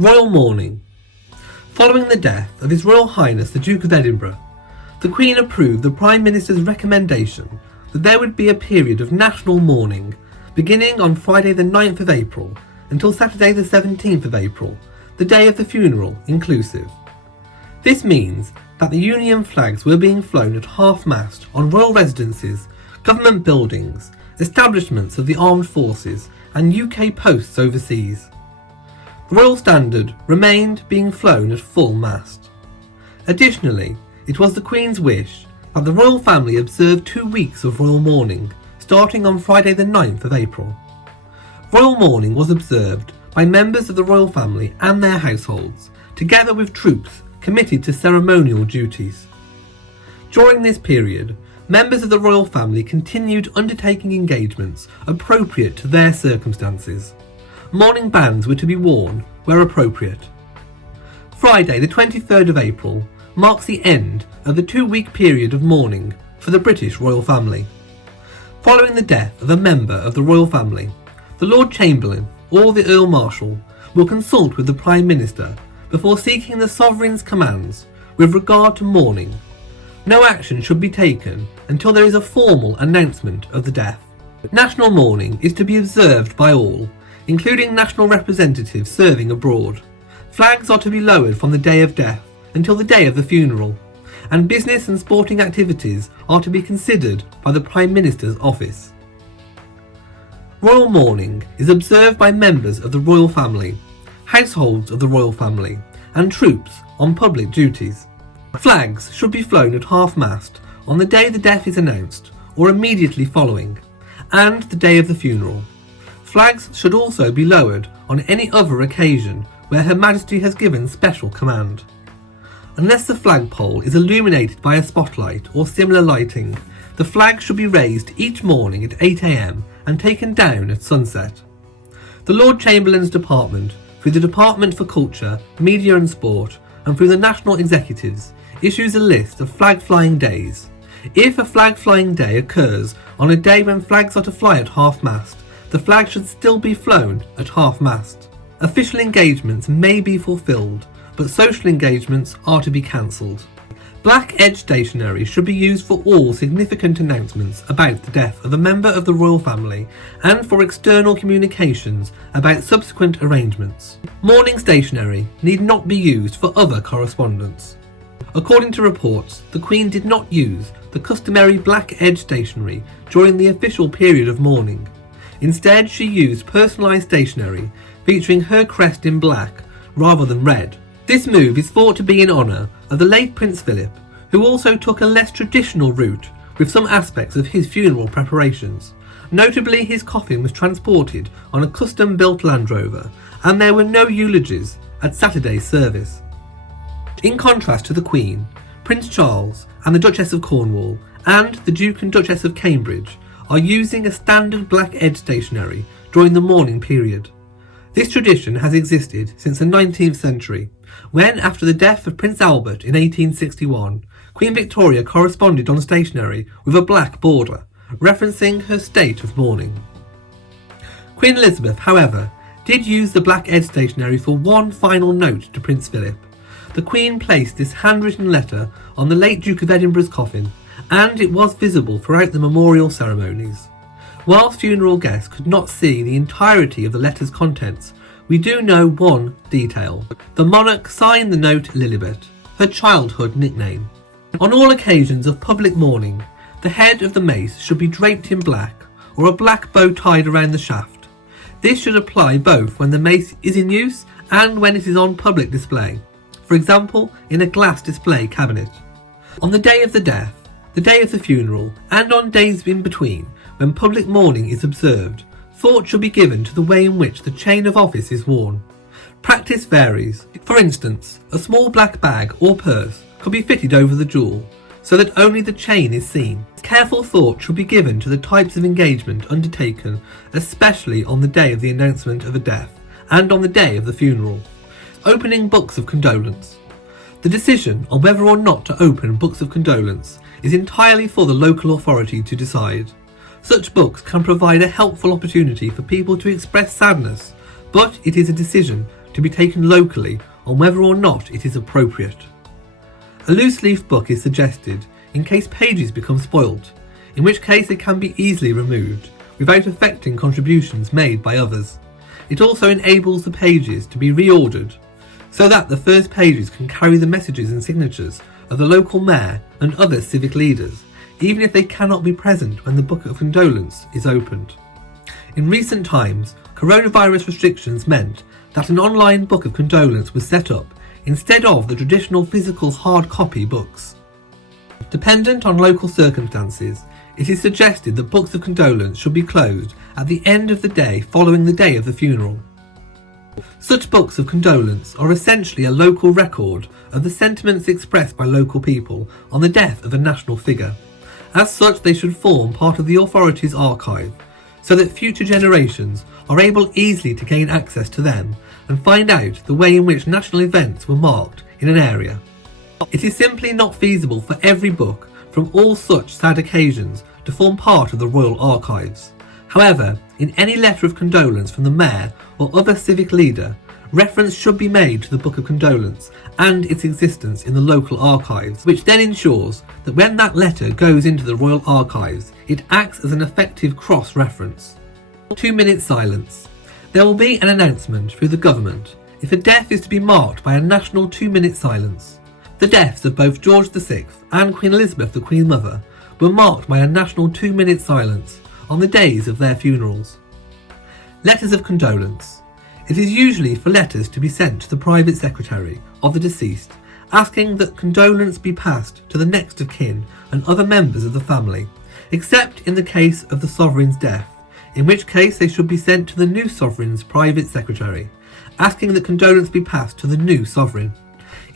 Royal mourning. Following the death of His Royal Highness the Duke of Edinburgh, the Queen approved the Prime Minister's recommendation that there would be a period of national mourning beginning on Friday the 9th of April until Saturday the 17th of April, the day of the funeral inclusive. This means that the Union flags were being flown at half-mast on royal residences, government buildings, establishments of the armed forces and UK posts overseas. The Royal Standard remained being flown at full mast. Additionally, it was the Queen's wish that the royal family observe 2 weeks of royal mourning, starting on Friday the 9th of April. Royal mourning was observed by members of the royal family and their households, together with troops committed to ceremonial duties. During this period, members of the royal family continued undertaking engagements appropriate to their circumstances. Mourning bands were to be worn where appropriate. Friday the 23rd of April marks the end of the 2-week period of mourning for the British royal family. Following the death of a member of the royal family, the Lord Chamberlain or the Earl Marshal will consult with the Prime Minister before seeking the Sovereign's commands with regard to mourning. No action should be taken until there is a formal announcement of the death. National mourning is to be observed by all, including national representatives serving abroad. Flags are to be lowered from the day of death until the day of the funeral, and business and sporting activities are to be considered by the Prime Minister's office. Royal mourning is observed by members of the royal family, households of the royal family, and troops on public duties. Flags should be flown at half-mast on the day the death is announced or immediately following, and the day of the funeral. Flags should also be lowered on any other occasion where Her Majesty has given special command. Unless the flagpole is illuminated by a spotlight or similar lighting, the flag should be raised each morning at 8 a.m. and taken down at sunset. The Lord Chamberlain's Department, through the Department for Culture, Media and Sport, and through the National Executives, issues a list of flag flying days. If a flag flying day occurs on a day when flags are to fly at half-mast, the flag should still be flown at half-mast. Official engagements may be fulfilled, but social engagements are to be cancelled. Black edge stationery should be used for all significant announcements about the death of a member of the royal family and for external communications about subsequent arrangements. Mourning stationery need not be used for other correspondence. According to reports, the Queen did not use the customary black edge stationery during the official period of mourning. Instead, she used personalised stationery featuring her crest in black rather than red. This move is thought to be in honour of the late Prince Philip, who also took a less traditional route with some aspects of his funeral preparations. Notably, his coffin was transported on a custom-built Land Rover, and there were no eulogies at Saturday's service. In contrast to the Queen, Prince Charles and the Duchess of Cornwall and the Duke and Duchess of Cambridge are using a standard black edge stationery during the mourning period. This tradition has existed since the 19th century, when, after the death of Prince Albert in 1861, Queen Victoria corresponded on stationery with a black border, referencing her state of mourning. Queen Elizabeth, however, did use the black edge stationery for one final note to Prince Philip. The Queen placed this handwritten letter on the late Duke of Edinburgh's coffin, and it was visible throughout the memorial ceremonies. Whilst funeral guests could not see the entirety of the letter's contents, we do know one detail. The monarch signed the note Lilibet, her childhood nickname. On all occasions of public mourning, the head of the mace should be draped in black, or a black bow tied around the shaft. This should apply both when the mace is in use and when it is on public display, for example in a glass display cabinet. On the day of the death, the day of the funeral, and on days in between, when public mourning is observed, thought should be given to the way in which the chain of office is worn. Practice varies. For instance, a small black bag or purse could be fitted over the jewel, so that only the chain is seen. Careful thought should be given to the types of engagement undertaken, especially on the day of the announcement of a death, and on the day of the funeral. Opening books of condolence. The decision on whether or not to open books of condolence is entirely for the local authority to decide. Such books can provide a helpful opportunity for people to express sadness, but it is a decision to be taken locally on whether or not it is appropriate. A loose leaf book is suggested in case pages become spoilt, in which case they can be easily removed without affecting contributions made by others. It also enables the pages to be reordered so that the first pages can carry the messages and signatures of the local mayor and other civic leaders, even if they cannot be present when the Book of Condolence is opened. In recent times, coronavirus restrictions meant that an online Book of Condolence was set up instead of the traditional physical hard copy books. Dependent on local circumstances, it is suggested that Books of Condolence should be closed at the end of the day following the day of the funeral. Such books of condolence are essentially a local record of the sentiments expressed by local people on the death of a national figure. As such, they should form part of the authority's archive, so that future generations are able easily to gain access to them and find out the way in which national events were marked in an area. It is simply not feasible for every book from all such sad occasions to form part of the royal archives. However, in any letter of condolence from the mayor or other civic leader, reference should be made to the Book of Condolence and its existence in the local archives, which then ensures that when that letter goes into the royal archives, it acts as an effective cross-reference. 2-minute silence. There will be an announcement through the government if a death is to be marked by a national 2-minute silence. The deaths of both George VI and Queen Elizabeth, the Queen Mother, were marked by a national 2-minute silence on the days of their funerals. Letters of condolence. It is usually for letters to be sent to the private secretary of the deceased, asking that condolence be passed to the next of kin and other members of the family, except in the case of the sovereign's death, in which case they should be sent to the new sovereign's private secretary, asking that condolence be passed to the new sovereign.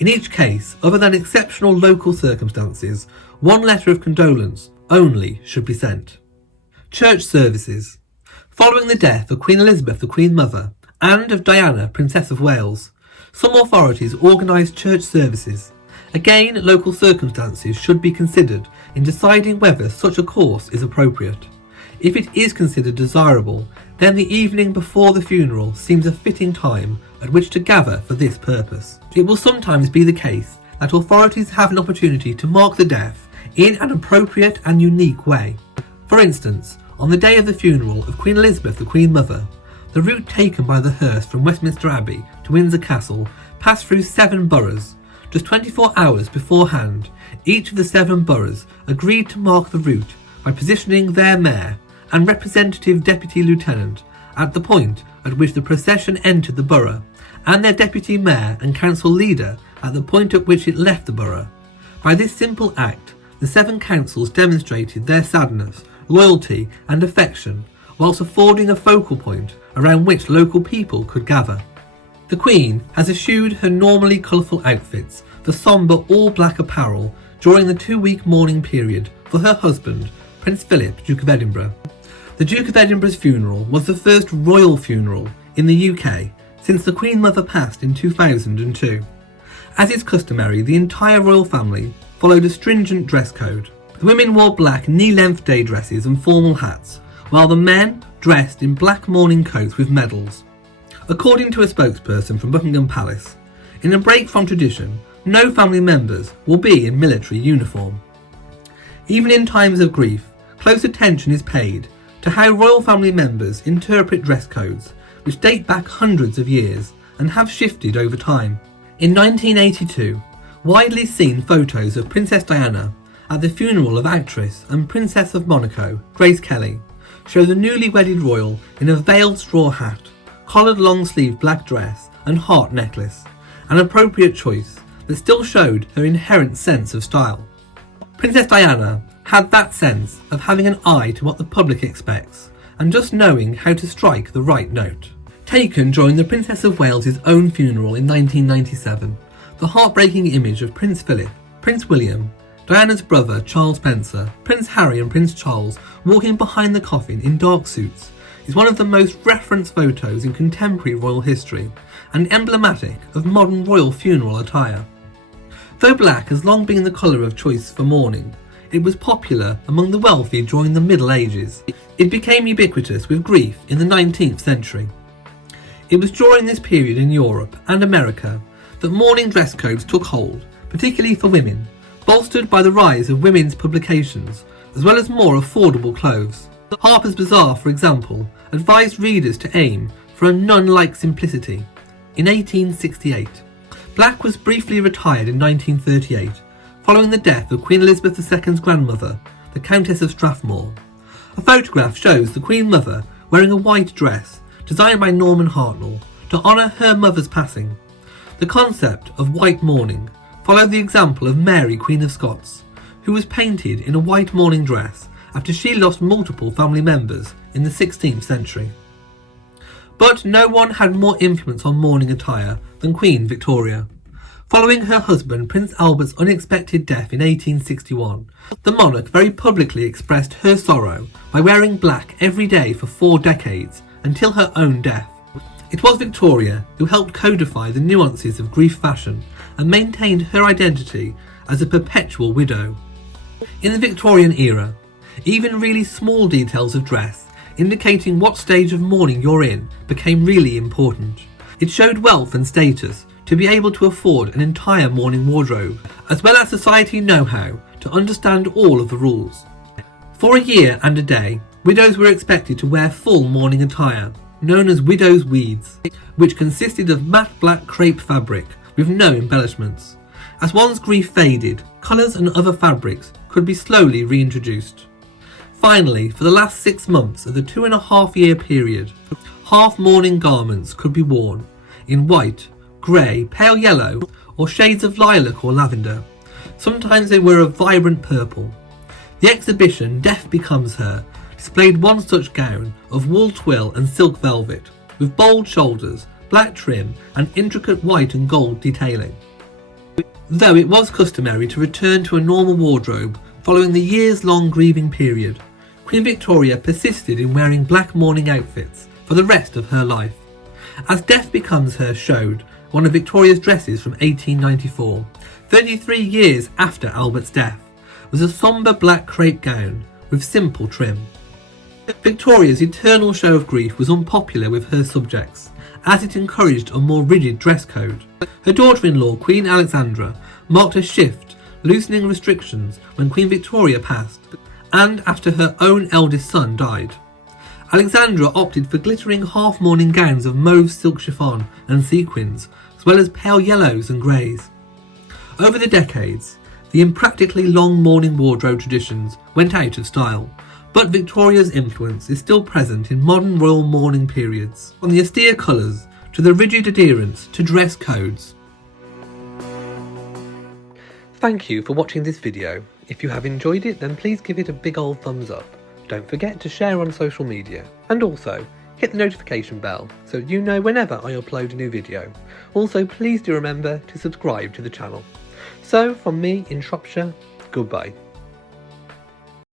In each case, other than exceptional local circumstances, one letter of condolence only should be sent. Church services. Following the death of Queen Elizabeth, the Queen Mother, and of Diana, Princess of Wales, some authorities organised church services. Again, local circumstances should be considered in deciding whether such a course is appropriate. If it is considered desirable, then the evening before the funeral seems a fitting time at which to gather for this purpose. It will sometimes be the case that authorities have an opportunity to mark the death in an appropriate and unique way. For instance, on the day of the funeral of Queen Elizabeth, the Queen Mother, the route taken by the hearse from Westminster Abbey to Windsor Castle passed through 7 boroughs. Just 24 hours beforehand, each of the 7 boroughs agreed to mark the route by positioning their mayor and representative deputy lieutenant at the point at which the procession entered the borough, and their deputy mayor and council leader at the point at which it left the borough. By this simple act, the 7 councils demonstrated their sadness, loyalty and affection, whilst affording a focal point around which local people could gather. The Queen has eschewed her normally colourful outfits for sombre all-black apparel during the 2-week mourning period for her husband, Prince Philip, Duke of Edinburgh. The Duke of Edinburgh's funeral was the first royal funeral in the UK since the Queen Mother passed in 2002. As is customary, the entire royal family followed a stringent dress code. The women wore black knee-length day dresses and formal hats, while the men dressed in black mourning coats with medals. According to a spokesperson from Buckingham Palace, in a break from tradition, no family members will be in military uniform. Even in times of grief, close attention is paid to how royal family members interpret dress codes, which date back hundreds of years and have shifted over time. In 1982, widely seen photos of Princess Diana at the funeral of actress and Princess of Monaco, Grace Kelly, show the newly wedded royal in a veiled straw hat, collared long-sleeved black dress and heart necklace, an appropriate choice that still showed her inherent sense of style. Princess Diana had that sense of having an eye to what the public expects and just knowing how to strike the right note. Taken during the Princess of Wales's own funeral in 1997, the heartbreaking image of Prince Philip, Prince William, Diana's brother Charles Spencer, Prince Harry and Prince Charles walking behind the coffin in dark suits is one of the most referenced photos in contemporary royal history and emblematic of modern royal funeral attire. Though black has long been the colour of choice for mourning, it was popular among the wealthy during the Middle Ages. It became ubiquitous with grief in the 19th century. It was during this period in Europe and America that mourning dress codes took hold, particularly for women, bolstered by the rise of women's publications, as well as more affordable clothes. Harper's Bazaar, for example, advised readers to aim for a nun-like simplicity. In 1868, black was briefly retired in 1938, following the death of Queen Elizabeth II's grandmother, the Countess of Strathmore. A photograph shows the Queen Mother wearing a white dress, designed by Norman Hartnell, to honour her mother's passing. The concept of white mourning followed the example of Mary, Queen of Scots, who was painted in a white mourning dress after she lost multiple family members in the 16th century. But no one had more influence on mourning attire than Queen Victoria. Following her husband Prince Albert's unexpected death in 1861, the monarch very publicly expressed her sorrow by wearing black every day for 4 decades until her own death. It was Victoria who helped codify the nuances of grief fashion and maintained her identity as a perpetual widow. In the Victorian era, even really small details of dress indicating what stage of mourning you're in became really important. It showed wealth and status to be able to afford an entire mourning wardrobe, as well as society know-how to understand all of the rules. For a year and a day, widows were expected to wear full mourning attire, known as widow's weeds, which consisted of matte black crepe fabric with no embellishments. As one's grief faded, colours and other fabrics could be slowly reintroduced. Finally, for the last 6 months of the 2.5-year period, half mourning garments could be worn in white, grey, pale yellow, or shades of lilac or lavender. Sometimes they were of vibrant purple. The exhibition Death Becomes Her displayed one such gown of wool twill and silk velvet, with bold shoulders, black trim, and intricate white and gold detailing. Though it was customary to return to a normal wardrobe following the years-long grieving period, Queen Victoria persisted in wearing black mourning outfits for the rest of her life. As Death Becomes Her showed one of Victoria's dresses from 1894, 33 years after Albert's death, was a sombre black crepe gown with simple trim. Victoria's eternal show of grief was unpopular with her subjects, as it encouraged a more rigid dress code. Her daughter-in-law, Queen Alexandra, marked a shift, loosening restrictions when Queen Victoria passed, and after her own eldest son died. Alexandra opted for glittering half-mourning gowns of mauve silk chiffon and sequins, as well as pale yellows and greys. Over the decades, the impractically long mourning wardrobe traditions went out of style, but Victoria's influence is still present in modern royal mourning periods, from the austere colours to the rigid adherence to dress codes. Thank you for watching this video. If you have enjoyed it, then please give it a big old thumbs up. Don't forget to share on social media, and also hit the notification bell so you know whenever I upload a new video. Also, please do remember to subscribe to the channel. So, from me in Shropshire, goodbye.